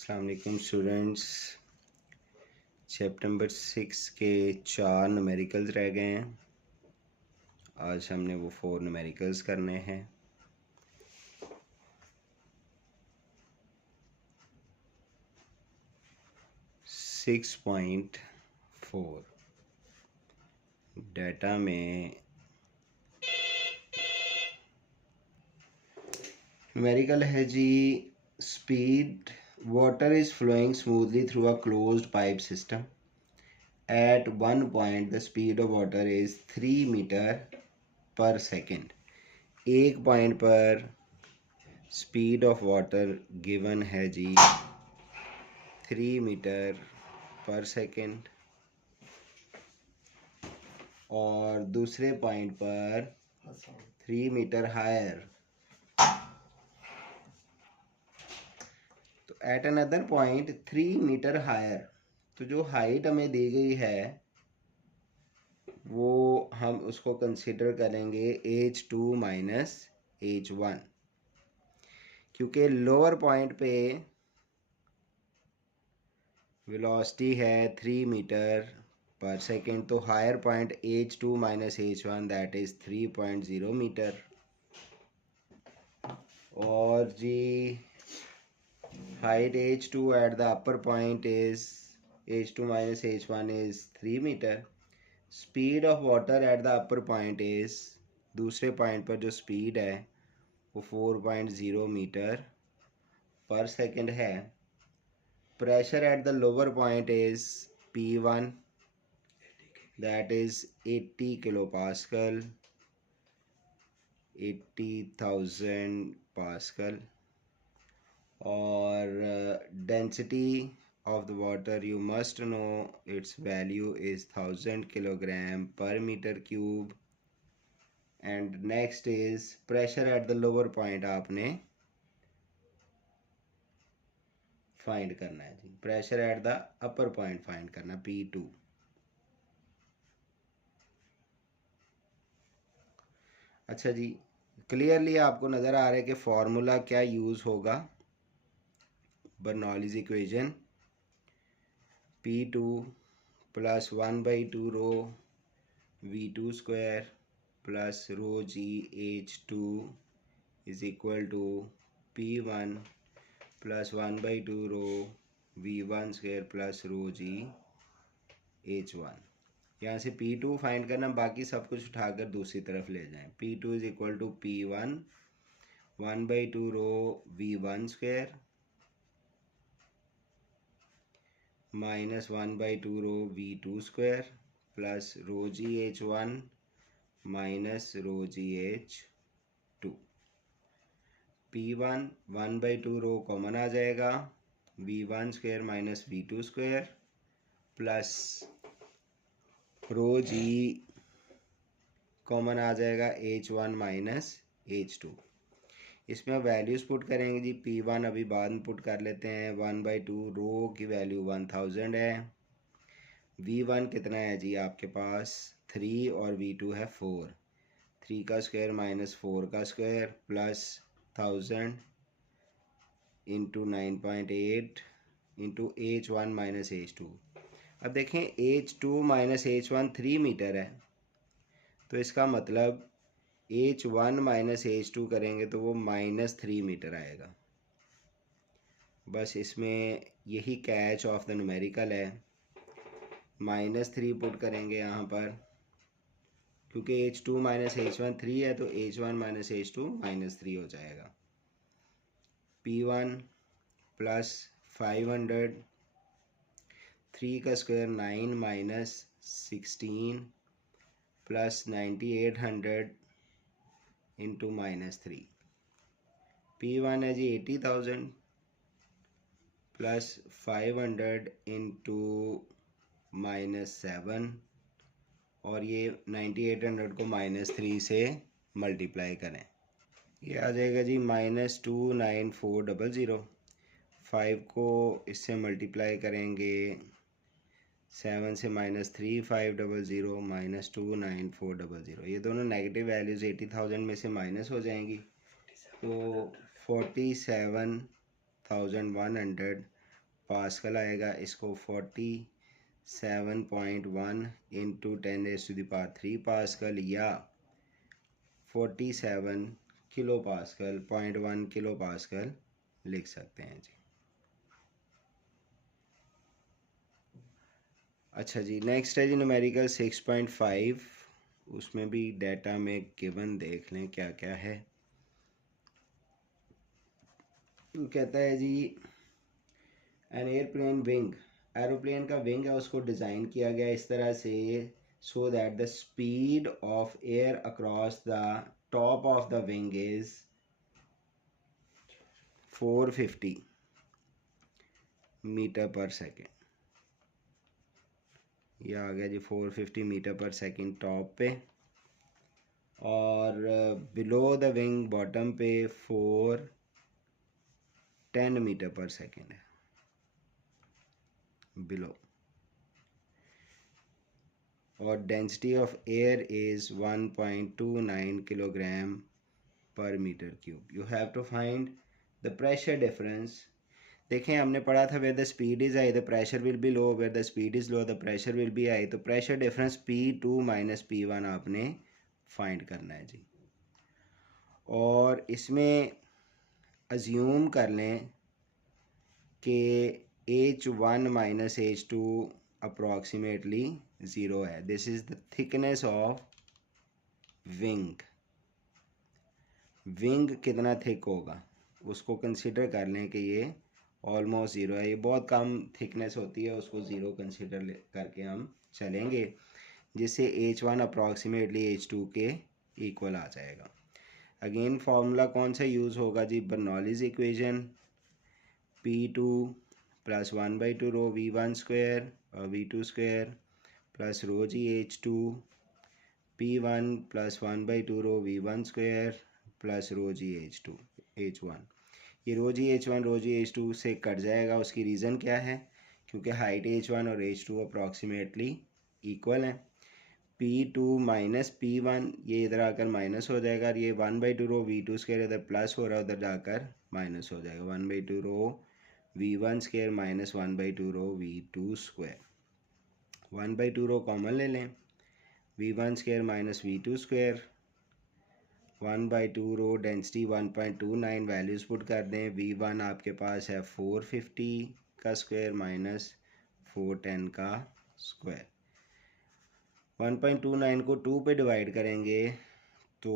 अस्सलाम वालेकुम students. Chapter number 6 के 4 न्यूमेरिकल्स रह गए हैं। आज हमने वो 4 न्यूमेरिकल्स करने हैं। सिक्स पॉइंट 4 डाटा में न्यूमेरिकल है जी। Speed water is flowing smoothly through a closed pipe system. At one point, the speed of water is 3 metre per second. एक पॉइंट पर स्पीड ऑफ वाटर गिवन है जी 3 metre per second, और दूसरे point पर 3 meter higher. तो at another point 3 meter higher, तो जो हाइट हमें दी गई है वो हम उसको कंसिडर करेंगे h2 माइनस h1, क्योंकि लोअर पॉइंट पे वेलोसिटी है 3 मीटर पर सेकेंड, तो higher point h2 minus h1 that is 3.0 metre. और जी height h2 at the upper point is h2 minus h1 is 3 metre. Speed of water at the upper point is, दूसरे point पर जो speed है वो 4.0 metre per second है। Pressure at the lower point is P1 that is 80 kilo pascal, 80,000 pascal. और density of the water you must know its value is 1000 kilogram per meter cube। and next is pressure at the lower point आपने find करना है जी। Pressure at the upper point find करना P2। अच्छा जी, clearly आपको नज़र आ रहा है कि फॉर्मूला क्या यूज़ होगा। Bernoulli's equation P2 plus 1/2 rho V2 square plus rho g H2 is equal to P1 plus 1/2 rho V1 square plus rho g H1। यहाँ से P2 फाइंड करना, बाकी सब कुछ उठाकर दूसरी तरफ ले जाएं। P2 is equal to P1 1/2 rho V1 square minus 1/2 rho V2 square plus rho g H1 minus rho g H2। P1 1/2 rho common आ जाएगा, V1 square minus V2 square plus rho g common आ जाएगा H1 minus H2। इसमें अब values put करेंगे जी। P1 अभी बाद में पुट कर लेते हैं। 1/2 रो की वैल्यू 1000 है। V1 कितना है जी आपके पास 3 और V2 है 4। 3 का स्क्वायर माइनस 4 का square plus 1000 into 9.8 into H1 minus H2। अब देखें H2 माइनस H1 3 मीटर है, तो इसका मतलब H1 माइनस H2 करेंगे तो वो -3 मीटर आएगा। बस इसमें यही कैच ऑफ द न्यूमेरिकल है। -3 पुट करेंगे यहाँ पर, क्योंकि H2 माइनस H1 3 है तो H1 माइनस H2 -3 हो जाएगा। P1 प्लस 500, 3 का square 9 minus 16 plus 9800 into -3। P1 है जी 80,000 प्लस 500 इंटू -7, और ये 9800 को -3 से मल्टीप्लाई करें, ये आ जाएगा जी -29400। 5 को इससे मल्टीप्लाई करेंगे 7 से -3 500 -29400। ये दोनों नेगेटिव वैल्यूज़ 80,000 में से माइनस हो जाएंगी, तो 47,100 पास्कल आएगा। इसको 47.1 इंटू 10⁻³ पास्कल या 47 किलो पास्कल 0.1 किलो पास्कल लिख सकते हैं जी। अच्छा जी, नेक्स्ट है जी न्यूमेरिकल 6.5। उसमें भी डाटा में गिवन देख लें क्या क्या है। तो कहता है जी एन एयरप्लेन विंग, एरोप्लेन का विंग है उसको डिज़ाइन किया गया इस तरह से so that the speed of air across the top of the wing is 450 meter per second. यह आ गया जी 450 मीटर पर सेकेंड टॉप पे, और बिलो द विंग बॉटम पे 410 मीटर पर सेकेंड है बिलो, और density of air is 1.29 kilogram per metre cube. You have to find the pressure difference. देखें हमने पढ़ा था where the speed is high the pressure will be low, where the speed is low the pressure will be high. तो pressure difference P2 minus P1 आपने find करना है जी। और इसमें अज्यूम कर लें कि H1 minus H2 approximately zero है। This is the thickness of wing. Wing कितना थिक होगा उसको कंसिडर कर लें कि ये ऑलमोस्ट ज़ीरो है। ये बहुत कम थिकनेस होती है, उसको ज़ीरो कंसिडर करके हम चलेंगे, जिससे H1 अप्रॉक्सीमेटली H2 के इक्वल आ जाएगा। अगेन फार्मूला कौन सा यूज़ होगा जी, बर्नौलीज़ equation P2 plus 1/2 rho V1 square और V2 square plus rho g H2 P1 plus 1/2 rho V1 square plus rho g H1। ये रो जी H2 से कट जाएगा। उसकी रीज़न क्या है, क्योंकि हाइट H1 और H2 अप्रॉक्सीमेटली इक्वल है। P2 माइनस P1 ये इधर आकर माइनस हो जाएगा, और ये 1/2 रो V2 स्क्वायर इधर प्लस हो रहा है, उधर जाकर माइनस हो जाएगा। 1/2 rho V1 square minus 1/2 rho V2 square. 1/2 rho common ले लें, V1 square minus V2 square, 1/2 rho density 1.29 values put कर दें। V1 आपके पास है 450 का स्क्वायर माइनस 410 का स्क्वायर। 1.29 को 2 पे डिवाइड करेंगे तो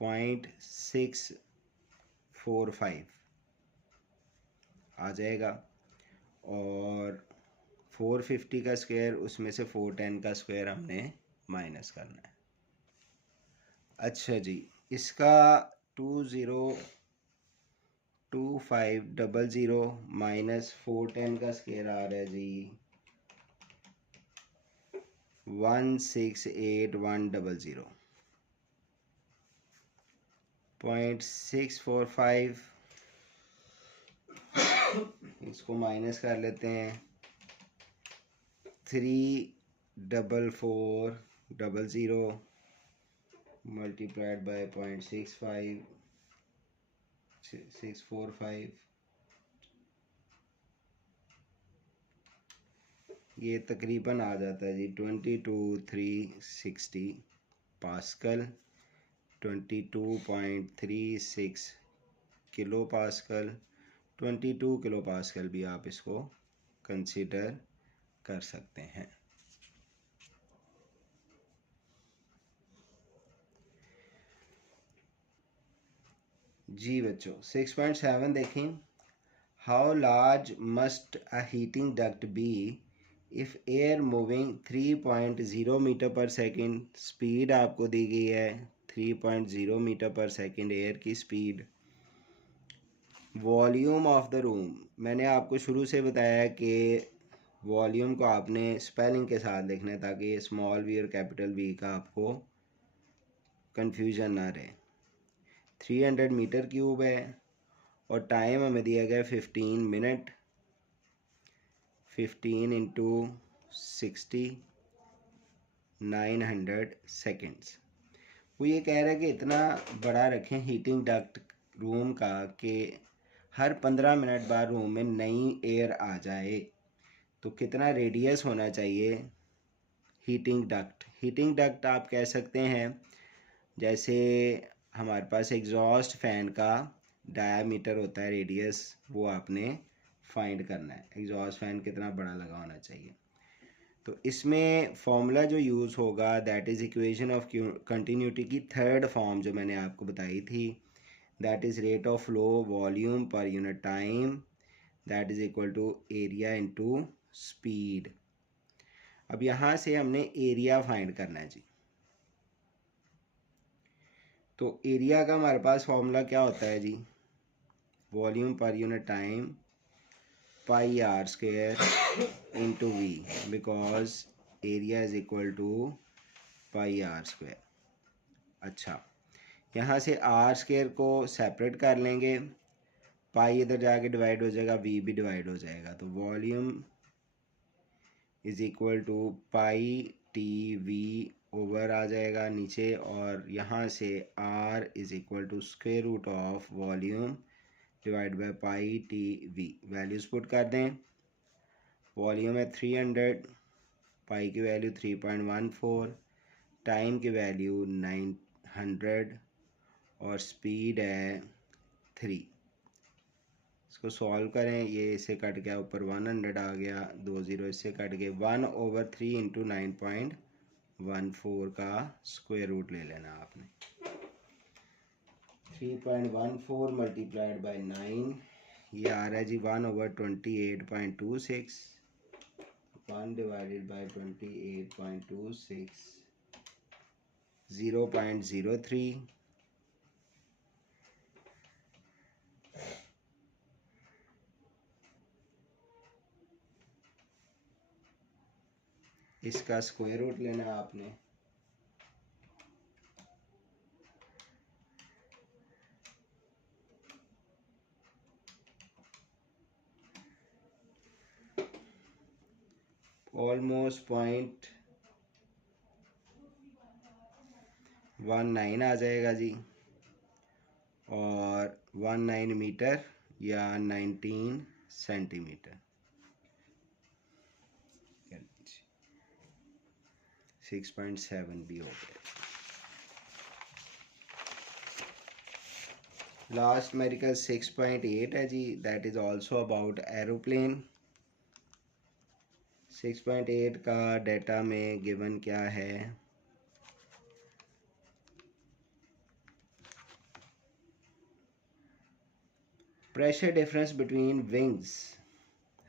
0.645 आ जाएगा, और 450 का स्क्वायर उसमें से 410 का स्क्वायर हमने माइनस करना है। अच्छा जी, इसका 202500 माइनस 410 का स्क्वायर आ रहा है जी 168100। 0.645 इसको माइनस कर लेते हैं, 34400 मल्टीप्लाइड बाय 0.645 ये तकरीबन आ जाता है जी 22,360 pascal, 22.36 kilo pascal, 22 kilo pascal भी आप इसको कंसीडर कर सकते हैं। जी बच्चों 6.7 देखें, how large must a heating duct be if air moving 3.0 meter per second. Speed आपको दी गई है 3.0 मीटर पर सेकेंड एयर की स्पीड। वॉल्यूम ऑफ द रूम, मैंने आपको शुरू से बताया कि वॉल्यूम को आपने स्पेलिंग के साथ लिखना है ताकि स्मॉल वी और कैपिटल वी का आपको कंफ्यूजन ना रहे। 300 मीटर क्यूब है, और टाइम हमें दिया गया 15 मिनट। 15 into 60 900 seconds. वो ये कह रहा है कि इतना बड़ा रखें हीटिंग डक्ट रूम का कि हर 15 मिनट बाद रूम में नई एयर आ जाए तो कितना रेडियस होना चाहिए हीटिंग डक्ट आप कह सकते हैं जैसे हमारे पास एग्जॉस्ट फैन का डायामीटर होता है रेडियस, वो आपने फाइंड करना है एग्जॉस्ट फैन कितना बड़ा लगा होना चाहिए। तो इसमें फॉर्मूला जो यूज़ होगा that is equation of continuity की थर्ड फॉर्म जो मैंने आपको बताई थी, that is rate of flow volume per unit time that is equal to area into speed. अब यहाँ से हमने एरिया फाइंड करना है जी। तो एरिया का हमारे पास फॉर्मूला क्या होता है जी, volume per unit time pi r square into v, because area is equal to pi r square. अच्छा, यहाँ से आर स्क्वेयर को सेपरेट कर लेंगे, पाई इधर जाके डिवाइड हो जाएगा, वी भी डिवाइड हो जाएगा, तो volume is equal to pi t v over आ जाएगा नीचे, और यहाँ से r is equal to square root of volume divide by pi t v. Values put कर दें, वॉल्यूम है 300, पाई की वैल्यू 3.14, टाइम की वैल्यू 900 और स्पीड है 3। इसको सॉल्व करें, ये इससे कट गया, ऊपर 100 आ गया, 2 ज़ीरो इससे कट गए, 1/3 इंटू 9.14 का स्क्वायर रूट ले लेना आपने। 3.14 मल्टीप्लाइड बाई 9, ये आ रहा है जी 1/28.26, 1 डिवाइडेड बाई 28.26 0.03। इसका स्क्वायर रूट लेना है आपने, ऑलमोस्ट 0.19 आ जाएगा जी, और 19 मीटर या 19 सेंटीमीटर, 6.7 भी हो गया। लास्ट मेरिकल 6.8 है जी, that is also about aeroplane. 6.8 का डेटा में गिवन क्या है, प्रेशर डिफरेंस बिटवीन विंग्स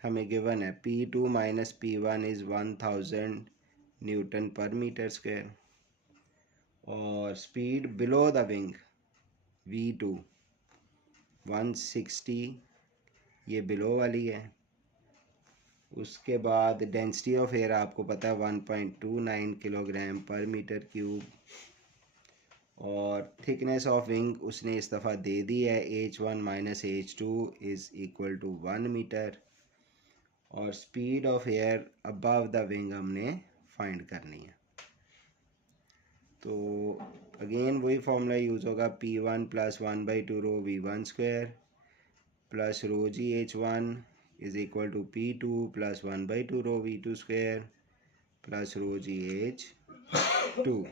हमें गिवन है, P2 minus P1 is 1000 newton per metre square, और speed below the wing V2 160, ये बिलो वाली है। उसके बाद डेंसिटी ऑफ एयर आपको पता है 1.29 किलोग्राम पर मीटर क्यूब, और थिकनेस ऑफ विंग उसने इस दफ़ा दे दी है, H1 minus H2 is equal to 1 metre, और speed of air above the wing हमने फाइंड करनी है। तो अगेन वही फॉर्मूला यूज़ होगा, P1 plus 1/2 rho V1 square plus rho g H1 is equal to P2 plus 1/2 rho V2 square plus rho g H2।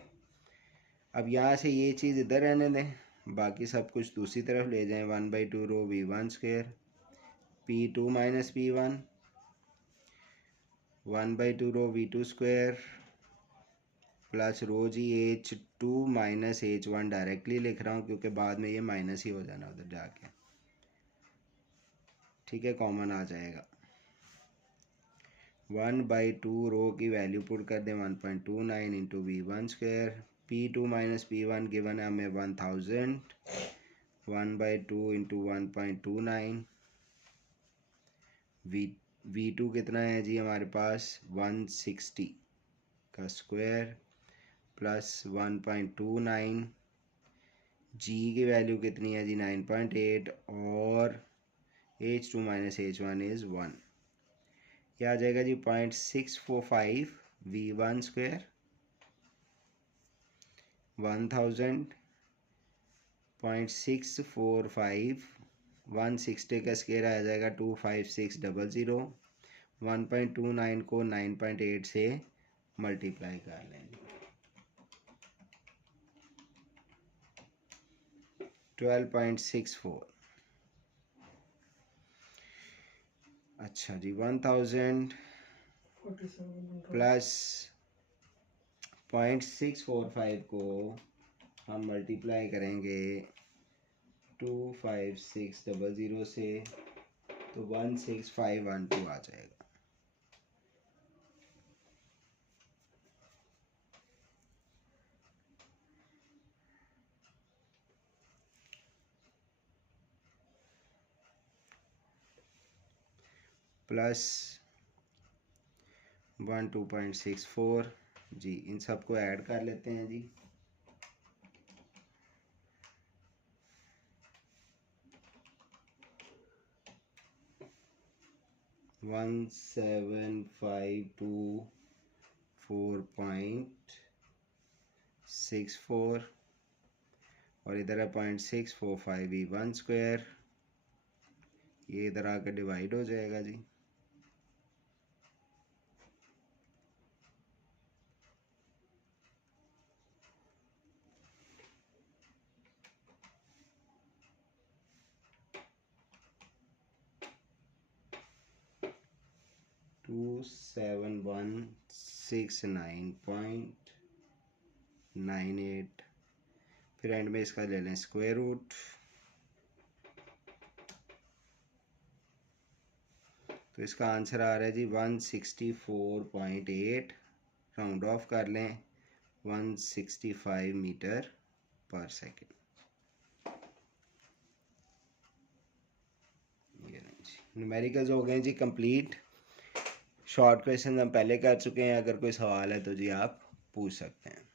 अब यहाँ से ये चीज़ इधर रहने दें, बाकी सब कुछ दूसरी तरफ ले जाएं, 1/2 rho V1 square P2 minus P1 1/2 rho V2 square plus rho g H2 minus H1, directly लिख रहा हूँ क्योंकि बाद में ये माइनस ही हो जाना उधर जाके, ठीक है, कॉमन आ जाएगा। 1/2 रो की वैल्यू पुट कर दें 1.29 into V1 square, P2 minus P1 given है हमें 1000, 1/2 इंटू 1.29, V2 कितना है जी हमारे पास 160 का स्क्वायर प्लस 1.29, जी की वैल्यू कितनी है जी 9.8, और H2 माइनस H1 इज़ 1, यह आ जाएगा जी 0.645 V1 स्क्वायर 1000 0.645 160 का स्क्वायर आ जाएगा 25600। 1.29 को 9.8 से मल्टीप्लाई कर लेंगे, 12.64। अच्छा जी, 1000 प्लस 0.645 को हम मल्टीप्लाई करेंगे 25600 से, तो 16512 आ जाएगा। प्लस 12.64 जी, इन सबको ऐड कर लेते हैं जी। वन 1752.64 और इधर है 0.645 स्क्वायर, ये इधर आकर डिवाइड हो जाएगा जी। टू 7169.98, फिर एंड में इसका ले लें स्क्वायर रूट, तो इसका आंसर आ रहा है जी 164.8, राउंड ऑफ कर लें 165 मीटर पर सेकेंड। ये नहीं जी, न्यूमेरिकल्स हो गए जी कंप्लीट। शॉर्ट क्वेश्चन हम पहले कर चुके हैं, अगर कोई सवाल है तो जी आप पूछ सकते हैं।